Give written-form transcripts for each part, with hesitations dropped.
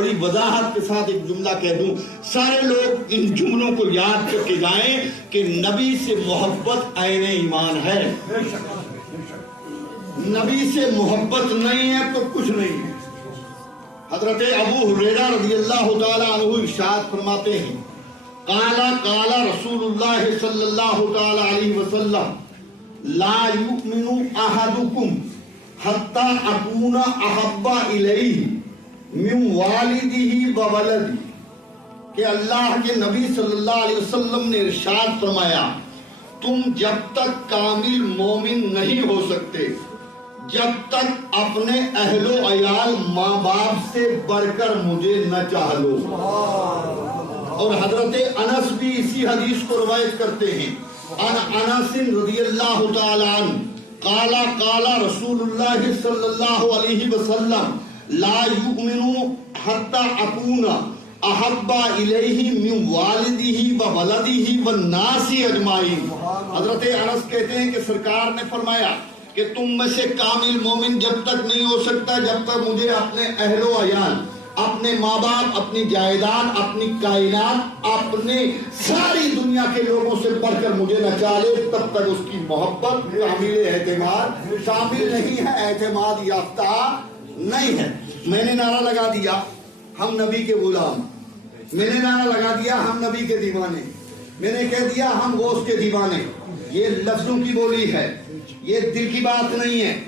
بڑی وضاحت کے ساتھ ایک جملہ کہہ دوں، سارے لوگ ان جملوں کو یاد کر کے جائیں کہ نبی سے محبت عین ایمان ہے. نبی سے محبت نہیں ہے تو کچھ نہیں ہے. حضرت ابو ہریرہ رضی اللہ تعالیٰ عنہ ارشاد فرماتے ہیں، قال رسول اللہ صلی اللہ تعالیٰ علیہ وسلم لا یؤمن احدکم حتی اکون احب الیہ من والدہ وولدہ، کہ اللہ کے نبی صلی اللہ علیہ وسلم نے ارشاد فرمایا تم جب تک کامل مومن نہیں ہو سکتے جب تک اپنے اہل و عیال ماں باپ سے بڑھ کر مجھے نہ چاہ لو. اور حضرت انس بھی اسی حدیث کو روایت کرتے ہیں، انس رضی اللہ تعالی عنہ قال رسول اللہ صلی اللہ علیہ وسلم لا یؤمن حتی اکون احب الیہ من والدہ وولدہ والناس اجمعین. حضرت انس کہتے ہیں کہ سرکار نے فرمایا کہ تم میں سے کامل مومن جب تک نہیں ہو سکتا جب تک مجھے اپنے اہل و عیال، اپنے ماں باپ، اپنی جائیداد، اپنی کائنات، اپنے ساری دنیا کے لوگوں سے بڑھ کر مجھے نہ چاہے، تب تک اس کی محبت کامل اعتماد شامل نہیں ہے، اعتماد یافتہ نہیں ہے. میں نے نعرہ لگا دیا ہم نبی کے غلام، میں نے نعرہ لگا دیا ہم نبی کے دیوانے، میں نے کہہ دیا ہم غوث کے دیوانے. یہ لفظوں کی بولی ہے، یہ دل کی بات نہیں ہے.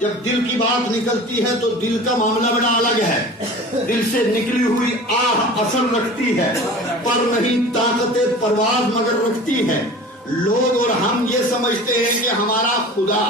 جب دل کی بات نکلتی ہے تو دل کا معاملہ بڑا الگ ہے. دل سے نکلی ہوئی آہ اثر رکھتی ہے، پر نہیں طاقت پرواز مگر رکھتی ہے. لوگ اور ہم یہ سمجھتے ہیں کہ ہمارا خدا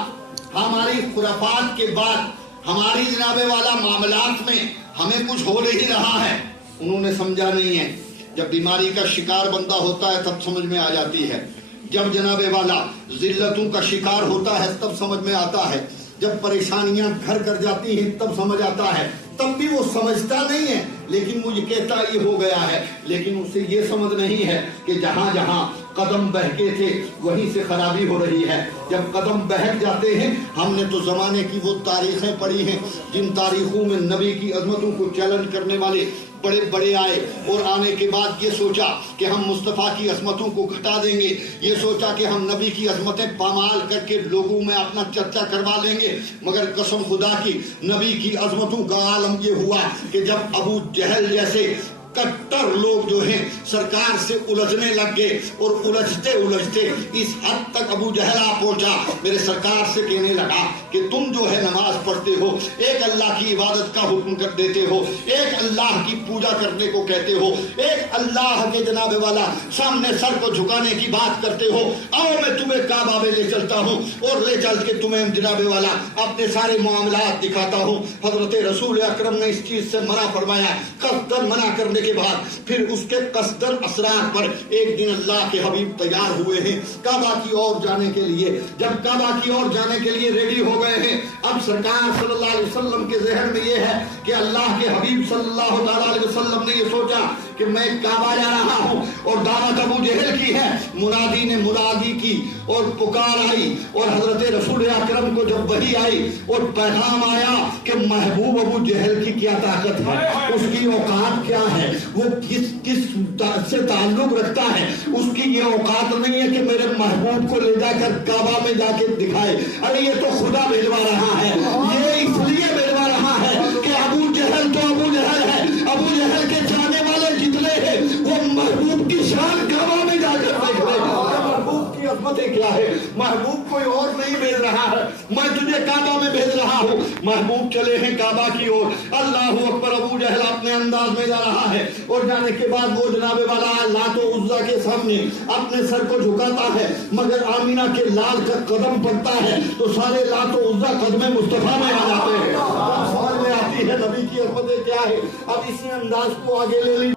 ہماری خرافات کے بعد ہماری جناب والا معاملات میں ہمیں کچھ ہو نہیں رہا ہے. انہوں نے سمجھا نہیں ہے. جب بیماری کا شکار بندہ ہوتا ہے تب سمجھ میں آ جاتی ہے. جب جناب والا ذلتوں کا شکار ہوتا ہے تب سمجھ میں آتا ہے. جب پریشانیاں گھر کر جاتی ہیں تب سمجھ آتا ہے. تب بھی وہ سمجھتا نہیں ہے لیکن مجھے کہتا یہ ہو گیا ہے. لیکن اسے یہ سمجھ نہیں ہے کہ جہاں جہاں قدم بہکے تھے وہیں سے خرابی ہو رہی ہے. جب قدم بہک جاتے ہیں، ہم نے تو زمانے کی وہ تاریخیں پڑھی ہیں جن تاریخوں میں نبی کی عظمتوں کو چیلنج کرنے والے بڑے بڑے آئے، اور آنے کے بعد یہ سوچا کہ ہم مصطفیٰ کی عظمتوں کو گھٹا دیں گے، یہ سوچا کہ ہم نبی کی عظمتیں پامال کر کے لوگوں میں اپنا چرچا کروا لیں گے. مگر قسم خدا کی نبی کی عظمتوں کا عالم یہ ہوا کہ جب ابو جہل جیسے کٹر لوگ جو ہیں سرکار سے الجھنے لگ گئے، اور الجھتے الجھتے اس حد تک ابو جہل آ پہنچا، میرے سرکار سے کہنے لگا کہ تم جو ہے نماز پڑھتے ہو، ایک اللہ کی عبادت کا حکم کر دیتے ہو، ایک اللہ کی پوجا کرنے کو کہتے ہو، ایک اللہ کے جناب والا سامنے سر کو جھکانے کی بات کرتے ہو. آؤ میں تمہیں کعبہ میں لے چلتا ہوں اور لے چل کے تمہیں جناب والا اپنے سارے معاملات دکھاتا ہوں. حضرت رسول اکرم نے اس چیز سے منع فرمایا. قصدن منع کرنے کے بعد پھر اس کے قصدن اسرار پر ایک دن اللہ کے حبیب تیار ہوئے ہیں کعبہ کی اور جانے کے لیے. جب کعبہ کی اور جانے کے لیے ریڈی ہو گئے ہیں، اب سرکار صلی اللہ علیہ وسلم کے ذہن میں یہ ہے کہ اللہ کے حبیب صلی اللہ علیہ وسلم نے یہ سوچا کہ میں کعبہ جا رہا ہوں اور دعوت ابو جہل کی ہے. منادی نے منادی کی اور پکار آئی، اور حضرت رسول اکرم کو جب وحی آئی اور پیغام آیا کہ محبوب ابو جہل کی کیا طاقت ہے، اس کی اوقات کیا ہے، وہ کس سے تعلق رکھتا ہے، اس کی یہ اوقات نہیں ہے کہ میرے محبوب کو لے جا کر کعبہ میں جا کے دکھائے. ارے یہ تو خدا بھیجوا رہا ہے. یہ اس لیے بھیجوا رہا ہے کہ ابو جہل تو ابو جہل ہے، ابو جہل کے جانے والے جتنے ہیں وہ محبوب کی شان کعبہ میں جا کر دیکھ رہے ہیں. محبوب کی عظمتیں کیا ہے. محبوب کوئی اور نہیں بھیج رہا ہے، میں تجھے کعبہ میں بھیج رہا ہوں. محبوب چلے ہیں کعبہ کی اور. اللہ اکبر. ابو جہل اپنے انداز میں جا رہا ہے، اور جانے کے بعد وہ جناب والا لات و عزا کے سامنے اپنے سر کو جھکاتا ہے، مگر آمینہ کے لال کا قدم پڑتا ہے تو سارے لات و عزا قدم مصطفیٰ میں آ جاتے ہیں. سمجھ میں آتی ہے نبی کی عظمتیں کیا ہے. اب اسی انداز کو آگے لے لی.